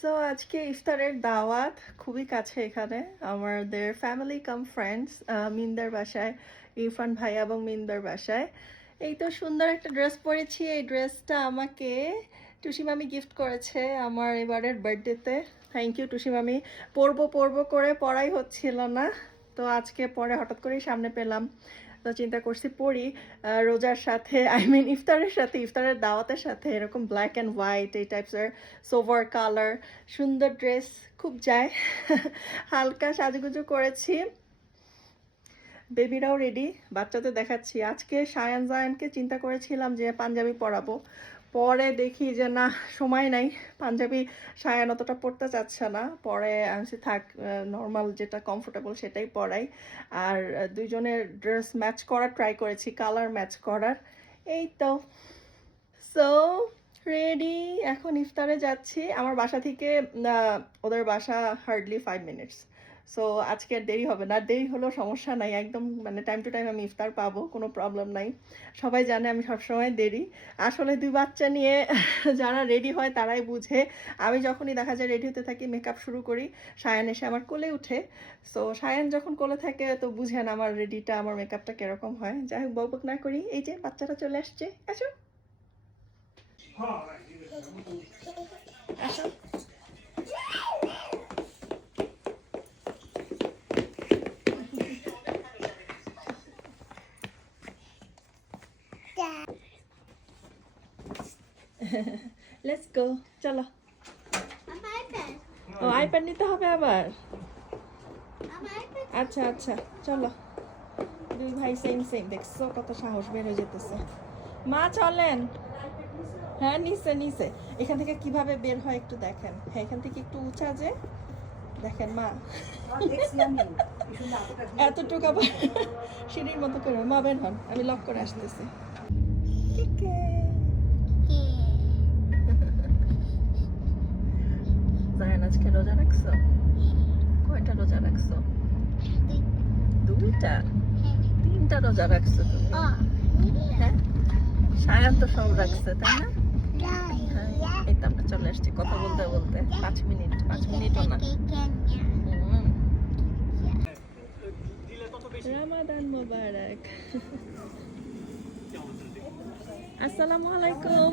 So আজকে ইফতারের দাওয়াত খুবই কাছে এখানে। আমাদের ফ্যামিলি কাম ফ্রেন্ডস মিন্দার বাসায়, ইরফান ভাই এবং মিন্দার বাসায়। এই তো সুন্দর একটা ড্রেস পরেছি। এই ড্রেসটা আমাকে টুসি মামি গিফট করেছে আমার এবারের বার্থডেতে থ্যাংক ইউ টুসি মামি। পরবো পরবো করে পড়াই হচ্ছিল না। তো আজকে পরে হঠাৎ করেই সামনে পেলাম। তো চিন্তা করছি, পড়ি। রোজার সাথে আই মিন ইফতারের সাথে, ইফতারের দাওয়াতের সাথে এরকম ব্ল্যাক অ্যান্ড হোয়াইট এই টাইপসের সোভার কালার সুন্দর ড্রেস খুব যায় হালকা সাজগুজু করেছি। বেবিরাও রেডি বাচ্চাদের দেখাচ্ছি। আজকে সায়ান জায়ানকে চিন্তা করেছিলাম যে পাঞ্জাবি পরাবো। পরে দেখি যে, না, সময় নাই। পাঞ্জাবি সায়ান অতটা পড়তে চাচ্ছে না। পরে আমি থাক নর্মাল যেটা কমফোর্টেবল সেটাই পরাই। আর দুইজনের ড্রেস ম্যাচ করার ট্রাই করেছি কালার ম্যাচ করার। এই তো। সো রেডি এখন ইফতারে যাচ্ছি। আমার বাসা থেকে ওদের বাসা হার্ডলি ফাইভ মিনিটস সো আজকে আর দেরি হবে না। দেরি হলেও সমস্যা নাই। একদম মানে টাইম টু টাইম আমি ইফতার পাবো, কোনো প্রবলেম নাই। সবাই জানে আমি সবসময় দেরি। আসলে দুই বাচ্চা নিয়ে যারা রেডি হয় তারাই বুঝে। আমি যখনই দেখা যায় রেডি হতে থাকি মেকআপ শুরু করি, সায়ান এসে আমার কোলে উঠে। সো সায়ান যখন কোলে থাকে তো বুঝেন আমার রেডিটা আমার মেকআপটা কীরকম হয়। যাই হোক, বকবক না করি। এই যে বাচ্চাটা চলে আসছে। আসো। আসো। লেটস গো চলো। ও আইপ্যাড নিতে হবে আবার? আচ্ছা আচ্ছা। চলো। দুই ভাই সেম সেম দেখছ কত সাহস বের হয়ে যেতেছে। মা চলেন। হ্যাঁ নিচে নিচে। এখান থেকে কীভাবে বের হয় একটু দেখেন। হ্যাঁ এখান থেকে একটু উঁচা যে। দেখেন মা। এতটুকু আবার সিঁড়ির মতো করে। মা বের হন। আমি লক করে আসতেছি। আজকে রোজা রাখছো? কয়টা রোজা রাখছো? দুইটা? তিনটা রোজা রাখছো তুমি? হ্যাঁ? সায়ান তো সব রাখছে তাই না? হ্যাঁ, এই তো আমরা চলে আসছি কথা বলতে বলতে। পাঁচ মিনিট পাঁচ মিনিটও না। রামাদান মোবারক। আসসালামু আলাইকুম।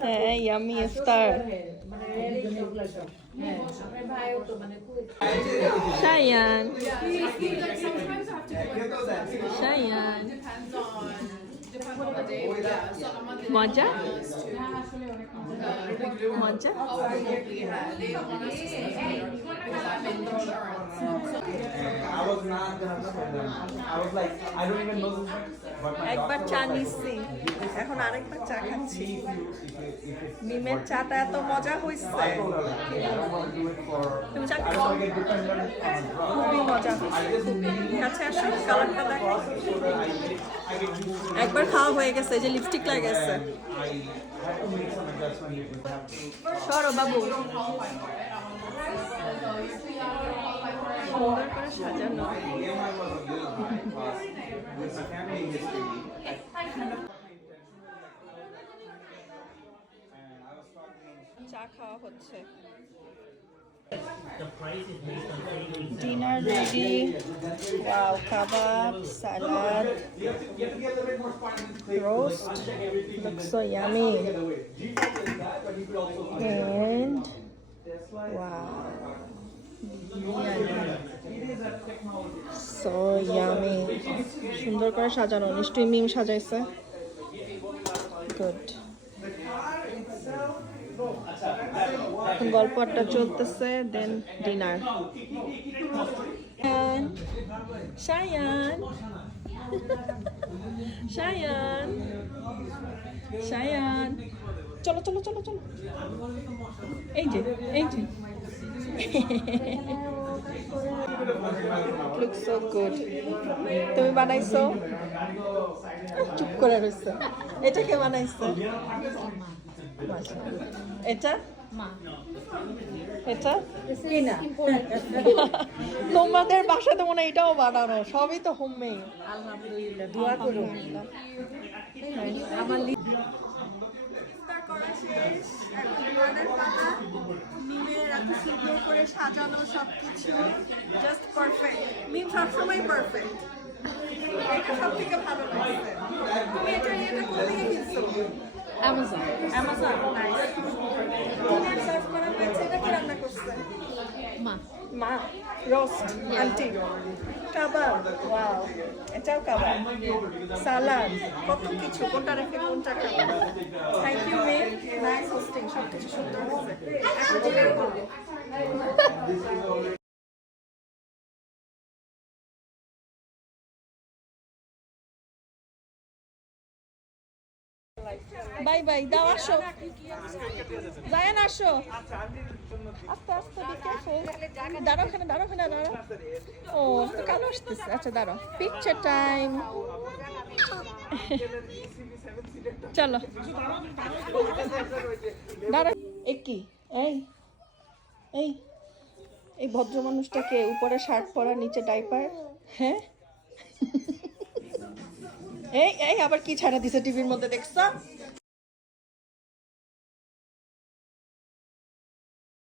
হ্যাঁ ইয়ামি ইফতার শায়ান শায়ান মজা? একবার চা নিচ্ছি। এখন আরেকবার চা খাচ্ছি। নিমের চা চাটা এত মজা হয়েছে খুবই মজা হয়েছে আচ্ছা আসুন কালার কালার একবার খাওয়া হয়ে গেছে যে লিপস্টিক লাগাইছে। চা খাওয়া হচ্ছে। Dinner ready wow kebab salad roast looks so yummy and wow. So yummy সুন্দর করে সাজানো নিশ্চয়ই মিম সাজাইছে গুড গল্প আড্ডা চলতেছে দেন ডিনার শায়ান শায়ান। শায়ান চলো চলো চলো চলো। এই যে এই যে। লুক সো গুড তুমি বানাইছো? চুপ করে রয়েছে এটা কে বানাইছো? এটা? এটা? কিনা? তোমাদের বাসাতে মনে হয় এটাও বানানো। সবই তো হোমমেড আলহামদুলিল্লাহ দোয়া করো। আমার সাজানো সবকিছু। জাস্ট পারফেক্ট মিম সবসময় পারফেক্ট এটা সব থেকে ভালো লাগছে। তুমি এটা এটা কোথা থেকে কিনছো? Amazon Amazon nice dinner serve করা হয়েছে এটা কি রান্না করছে মা? মা, রোস্ট আন্টি কাবাব, ওয়াও, এটাও কাবাব। সালাদ, কত কিছু কোনটা রেখে কোনটা খাব? Thank you May nice hosting সব কিছু সুন্দর হয়েছে এখন ডিনার করব? বাই বাই দাও, আসো। জায়ান, আসো। আস্তে আস্তে কেয়ারফুল দাঁড়াও ওখানে দাঁড়াও ওখানে দাঁড়াও। ও তো কালো আসতেছে। আচ্ছা দাঁড়াও। পিকচার টাইম চলো। দাঁড়াও। এ কি? এই এই এই ভদ্র মানুষটাকে উপরে শার্ট পরা, নিচে ডাইপার হ্যাঁ? এই এই, আবার কি ছাড়া দিছে টিভির মধ্যে, দেখছ?